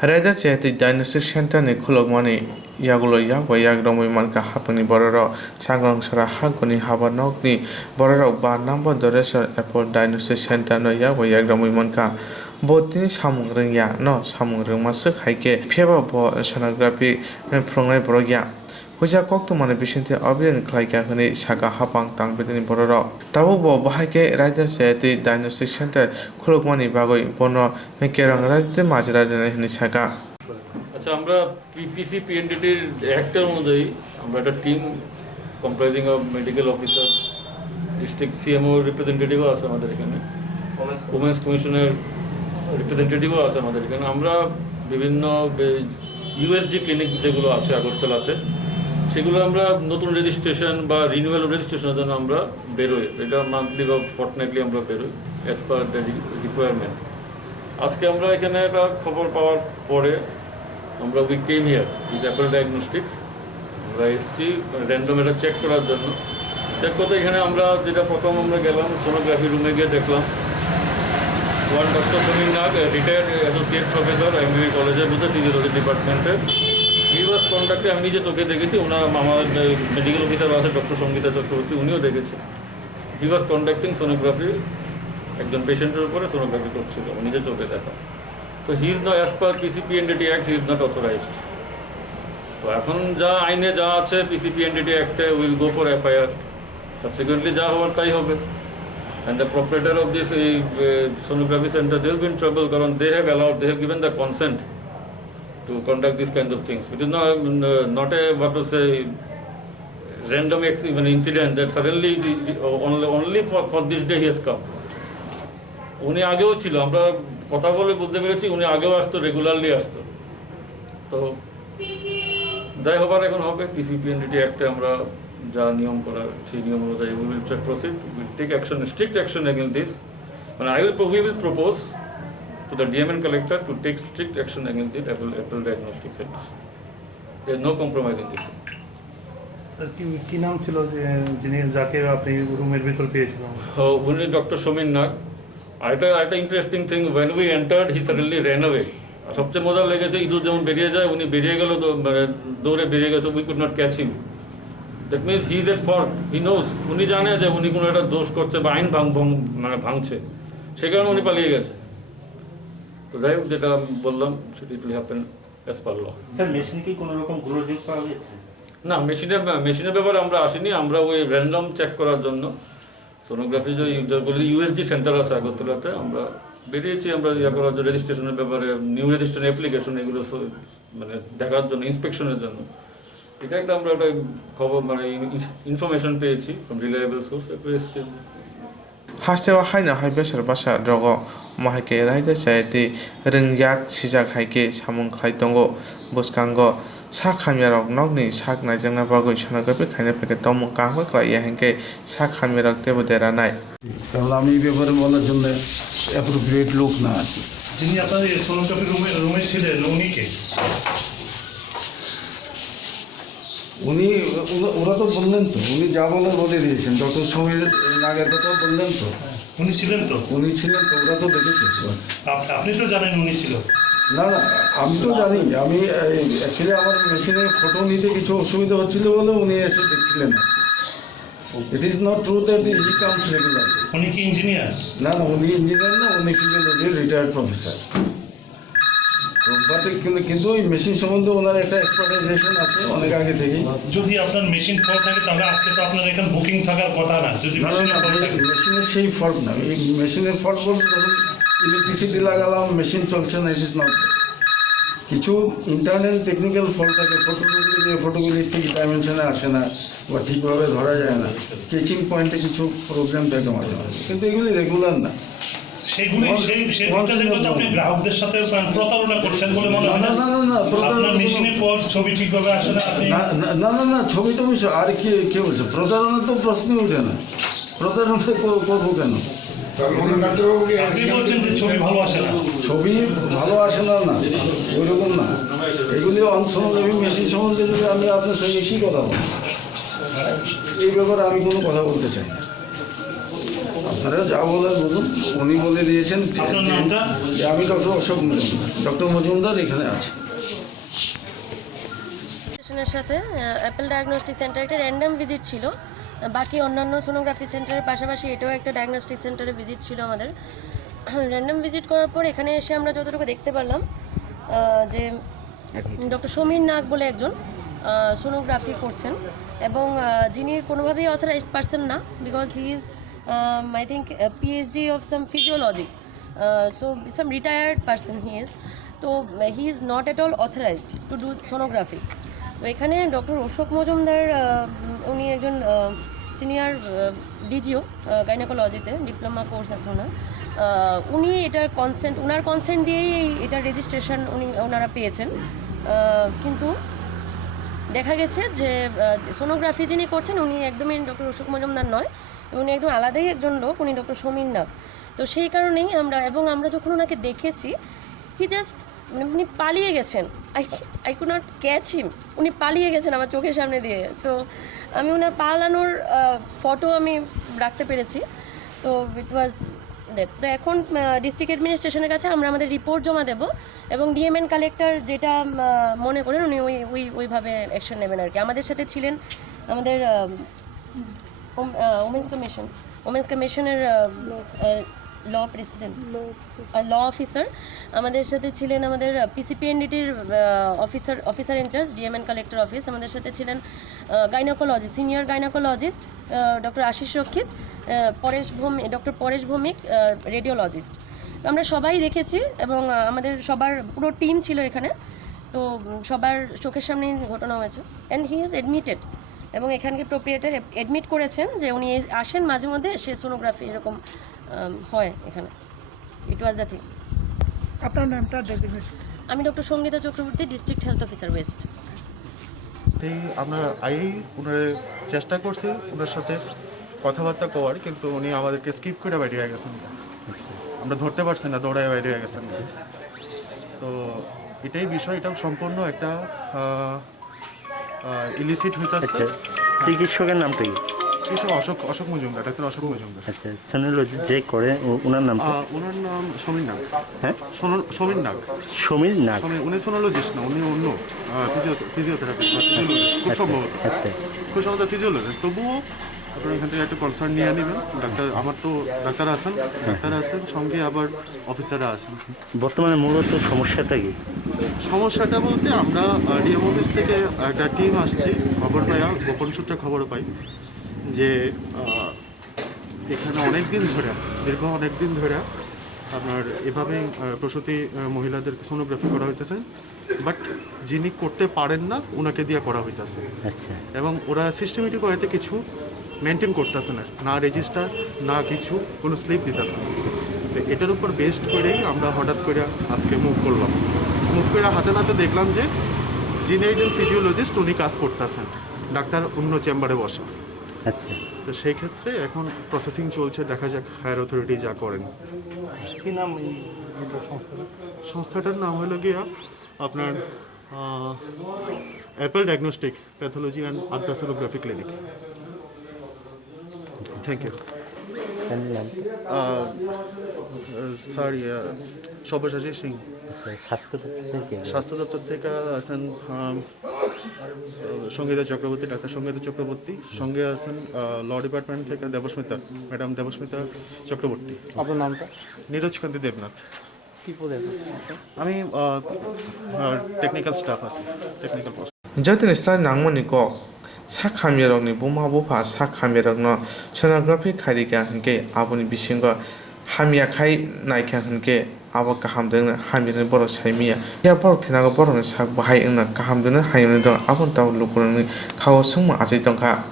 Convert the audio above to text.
Reda chehti diagnostic center ni khulokmani yagulo yakwa yagromui manka hapani bororo sangrong sara hakoni habanok ni bororo ba number doresor airport diagnostic center no yakwa yagromui manka botini samung rengya no samung rengma sik haike pheba bo sonography prongnai borogya huja kokto mane bisinte obien khlaika hone saka hapang tangbetini bororo tabo bo bahaike raja chehti diagnostic center khulokmani bagoi bono kerang rajte majra dene hini saka আচ্ছা আমরা PPC পিএনডিটির অ্যাক্টের অনুযায়ী আমরা একটা team comprising of medical officer district CMO রিপ্রেজেন্টেটিভও আছে আমাদের এখানে women's কমিশনের রিপ্রেজেন্টেটিভও আছে আমাদের এখানে আমরা বিভিন্ন ইউএসজি ক্লিনিক যেগুলো আছে আগরতলাতে সেগুলো আমরা নতুন রেজিস্ট্রেশন বা রিনিউয়াল রেজিস্ট্রেশনের জন্য আমরা বেরোই এটা মান্থলি বা ফর্টনাইটলি আমরা বেরোই অ্যাজ পার দ্য রিকোয়ারমেন্ট আজকে আমরা এখানে একটা খবর পাওয়ার পরে আমরা we came here with Apple diagnostic আমরা এসেছি র্যান্ডম এটা চেক করার জন্য চেক করতে এখানে আমরা যেটা প্রথম আমরা গেলাম সোনোগ্রাফি রুমে গিয়ে দেখলাম ওয়ান ডক্টর সমীর নাগ রিটায়ার্ড অ্যাসোসিয়েট প্রফেসর এমবিবি কলেজের মধ্যে ফিজিওলজি ডিপার্টমেন্টে হি ওয়াজ কন্ডাক্টে আমি নিজে চোখে দেখেছি ওনার আমার মেডিকেল অফিসার আছে ডক্টর সঙ্গীতা চক্রবর্তী উনিও দেখেছে হি ওয়াজ কন্ডাক্টিং সোনোগ্রাফি একজন পেশেন্টের উপরে সোনোগ্রাফি করছিল নিজে চোখে দেখা তো he is not as per PCPNDT act he is not authorised তো এখন যা আইনে যা আছে পিসিপিএনডিটি অ্যাক্টে will go for FIR subsequently যা হওয়ার তাই হবে and the proprietor of this এই sonography centre they will be in trouble কারণ they have allowed they have given the consent to conduct this kind of things. It is not a what to say random even incident that suddenly only for this day he has come. উনি আগেও ছিল আমরা কথা বলে বুঝতে পেরেছি উনি আগেও আসতো রেগুলারলি আসতো তো যাই হবার এখন হবে পিসিপিএনডিটি অ্যাক্টে আমরা যা নিয়ম করার সেই নিয়ম অনুযায়ী we will proceed will take action strict action against this মানে we will propose to the DMN collector to take strict action against the Apple diagnostic centers. There is no compromise in this. Sir কি নাম ছিল যে যিনি যাকে আপনি রুমের ভিতর পেয়েছিলেন? উনি ডক্টর সমীর নাগ। আরেকটা interesting thing when we entered he suddenly ran away. সবচেয়ে মজা লেগেছে ইঁদুর যেমন বেরিয়ে যায় উনি বেরিয়ে গেল দৌড়ে বেরিয়ে গেছে we could not catch him. That means he is at fault. He knows. উনি জানে যে উনি কোনো একটা দোষ করছে বা আইন ভাঙছে সে কারণে উনি পালিয়ে গেছে তো যাই হোক যেটা বললাম সেটা it will happen as per law sir মেশিনে কি কোনো রকম গ্লোজিং পাওয়া গেছে না মেশিনের ব্যাপারে আমরা আসিনি আমরা ওই র্যান্ডম চেক করার জন্য সোনোগ্রাফি যে ইউএসডি সেন্টার আছে আগরতলাতে আমরা বেরিয়েছি আমরা ইয়া করার জন্য রেজিস্ট্রেশনের ব্যাপারে নিউ রেজিস্ট্রেশন অ্যাপ্লিকেশন এগুলো মানে দেখার জন্য ইন্সপেকশনের জন্য এটা একটা আমরা একটা খবর মানে ইনফরমেশন পেয়েছি ফ্রম রিলায়েবল সোর্স এসেছি hastewa haina hai besar basa rogo mahake raida chayati ringyak sijak haike samung khlai tongo buskango sa khamyarok nokni sak naijangna bagoi sonografi khaina peke tomung kangba klai henke sa khamyarok tebo dera nai কারণ আমি এই ব্যাপারে বলার জন্য appropriate লোক না আর কি যিনি আপনার সোনোগ্রাফি রুমে ছিলেন উনি কে ওরা তো বললেন তো উনি যা বলার বলে দিয়েছেন ডক্টর সমীর নাগের কথা বললেন তো উনি ছিলেন তো ওরা তো দেখেছে আপনি তো জানেন উনি ছিল না আমি তো জানি আমি অ্যাকচুয়ালি আমার মেশিনে ফটো নিতে কিছু অসুবিধা হচ্ছিল বলে উনি এসে দেখছিলেন it is not true that he comes regular উনি কি ইঞ্জিনিয়ার না উনি ইঞ্জিনিয়ার না উনি ফিজিওলজির রিটায়ার্ড প্রফেসর বাট কিন্তু ওই মেশিন সম্বন্ধে ওনার একটা এক্সপার্টাইজেশন আছে অনেক আগে থেকেই যদি আপনার মেশিন ফল্ট থাকে তাহলে আজকে তো আপনার এখানে বুকিং থাকার কথা না যদি মেশিনের সেই ফল্ট না এই মেশিনের ফল্ট বলতে ধরুন ইলেকট্রিসিটি লাগালাম মেশিন চলছে না ইট ইজ নট কিছু ইন্টারনাল টেকনিক্যাল ফল্ট থাকে ফটোগুলি ঠিক ডাইমেনশনে আসে না বা ঠিকভাবে ধরা যায় না কেচিং পয়েন্টে কিছু প্রবলেম থাকে মাঝে মাঝে কিন্তু এগুলি রেগুলার না গ্রাহকদের সাথে প্রতারণা করছেন বলে মনে হয় না মেশিনে ছবি ঠিকভাবে আসে না ছবি তো বিষয় আর কে বলছে প্রতারণা তো প্রশ্নই উঠে না প্রতারণা করবো কেন আপনি বলছেন যে ছবি ভালো আসে না না ওইরকম না এগুলি অনসোনোগ্রাফি মেশিন সম্বন্ধে যদি আমি আপনার সঙ্গে কী কথা বলবো এই ব্যাপারে আমি কোনো কথা বলতে চাই না আপনারা যা বলার বলুন, উনি বলে দিয়েছেন। আপনার নামটা? আমি ডক্টর অশোক মজুমদার, ডক্টর মজুমদার এখানে আছে। স্টেশনের সাথে অ্যাপেল ডায়াগনস্টিক সেন্টার একটা র্যান্ডম ভিজিট ছিল। বাকি অন্যান্য সোনোগ্রাফি সেন্টারের পাশাপাশি এটাও একটা ডায়াগনস্টিক সেন্টারে ভিজিট ছিল আমাদের। র্যান্ডম ভিজিট করার পর এখানে এসে আমরা যতটুকু দেখতে পারলাম যে ডক্টর সমীর নাগ বলে একজন সোনোগ্রাফি করছেন, এবং যিনি কোনোভাবেই অথরাইজড পারসন না, because he is I think PhD of some physiology, so some retired person he is. তো he is not at all authorised to do sonography. তো এখানে ডক্টর অশোক মজুমদার, উনি একজন সিনিয়র ডিজিও গাইনোকোলজিতে, ডিপ্লোমা কোর্স আছে ওনার। উনি এটার ওনার কনসেন্ট দিয়েই এটার রেজিস্ট্রেশন ওনারা পেয়েছেন। কিন্তু দেখা গেছে যে সোনোগ্রাফি যিনি করছেন উনি একদমই ডক্টর অশোক মজুমদার নয়, উনি একদম আলাদাই একজন লোক, উনি ডক্টর সমীর নাগ। তো সেই কারণেই আমরা যখন ওনাকে দেখেছি, হি জাস্ট উনি পালিয়ে গেছেন। আই কুড নট ক্যাচ হিম, উনি পালিয়ে গেছেন আমার চোখের সামনে দিয়ে। তো আমি ওনার পালানোর ফটো আমি রাখতে পেরেছি। তো ইট ওয়াজ দ্যাট। তো এখন ডিস্ট্রিক্ট অ্যাডমিনিস্ট্রেশনের কাছে আমরা আমাদের রিপোর্ট জমা দেব, এবং ডিএমএন কালেক্টর যেটা মনে করেন উনি ওইভাবে অ্যাকশন নেবেন আর কি। আমাদের সাথে ছিলেন আমাদের ওমেন্স কমিশনের ল প্রেসিডেন্ট, ল অফিসার। আমাদের সাথে ছিলেন আমাদের পিসিপিএনডিটির officer in charge, DM and collector office. আমাদের সাথে ছিলেন gynaecologist, senior gynaecologist doctor Ashish Rakshit, doctor Paresh Bhowmik, radiologist. তো আমরা সবাই দেখেছি, এবং আমাদের সবার পুরো টিম ছিল এখানে। তো সবার চোখের সামনেই ঘটনা হয়েছে, অ্যান্ড হি ইজ অ্যাডমিটেড, এবং এখানকার প্রোপ্রিয়েটার অ্যাডমিট করেছেন যে উনি আসেন মাঝে মধ্যে, সে সোনোগ্রাফি এরকম হয় এখানে। It was the thing. আপনার নামটা, ডেজিগনেশন? আমি doctor Sangita Chakraborty, district health officer west. আমরা ওনার চেষ্টা করছি ওনার সাথে কথাবার্তা কওয়ার, কিন্তু উনি আমাদেরকে স্কিপ করে বাইরে হয়ে গেছেন। আমরা ধরতে পারছি না, দৌড়ায় বাইরে হয়ে গেছেন। তো এটাই বিষয়, এটাও সম্পূর্ণ একটা ইলিসিট হইতেছে। চিকিৎসকের নামটা কি? চিকিৎসক অশোক মজুমদার, ডাক্তার অশোক মজুমদার। আচ্ছা, সোনোলজি যে করে ওনার নাম? ওনার নাম সমীর নাগ। হ্যাঁ, সমীর নাগ। সমীর নাগ? উনি সোনোলজিস্ট না, উনি অন্য ফিজিওথেরাপি, খুব সম্ভবত। আচ্ছা, খুব সম্ভবত ফিজিওলজিস্ট। তবুও আপনারা এখান থেকে একটু কনসার্ন নিয়ে নেবেন। আমার তো ডাক্তার আছেন, সঙ্গে আবার অফিসাররা আছেন। বর্তমানে মূলত সমস্যাটা কি? সমস্যাটা বলতে আমরা ডিএম অফিস থেকে একটা টিম আসছে, গোপন সূত্রে খবর পাই যে এখানে দীর্ঘ অনেক দিন ধরে আপনার এভাবেই প্রসূতি মহিলাদের সোনোগ্রাফি করা হইতেছে, বাট যিনি করতে পারেন না ওনাকে দিয়ে করা হইতেছে। আচ্ছা, এবং ওরা সিস্টেমেটিক ওয়েতে কিছু মেনটেন করতেছে না রেজিস্টার, না কিছু, কোনো স্লিপ দিতেছে না। তো এটার উপর বেস্ড করেই আমরা হঠাৎ করে আজকে মুভ করে হাতে নাতে দেখলাম যে যিনি একজন ফিজিওলজিস্ট উনি কাজ করতেছেন, ডাক্তার অন্য চেম্বারে বসা। আচ্ছা, তো সেই ক্ষেত্রে এখন প্রসেসিং চলছে, দেখা যাক হায়ার অথরিটি যা করেন। কি নাম এই সংস্থাটার নাম হলো গিয়া আপনার Apple diagnostic pathology and ultrasonography clinic. Thank. Sorry, Sabyasachi Singh. স্বাস্থ্য দপ্তর থেকে আছেন ডাক্তার সঙ্গীতা চক্রবর্তী, সঙ্গে আছেন ল ডিপার্টমেন্ট থেকে ম্যাডাম দেবস্মিতা চক্রবর্তী। আপনার নামটা? নীরজকান্তি দেবনাথ। কি পদে আছেন? আমি টেকনিক্যাল স্টাফ আছি, technical post. Jatini style nangmani ko sakhamyarokni buma bufa sakhamyarokno sonography kharika hingke aboni bisingo hamya khai naikha hingke abo kahamdeng hamya borok saimia ya borok thinago borok sak bahai ongna kahamdeng haimni dong abon taw lukurni khawo sungma achai tongkha।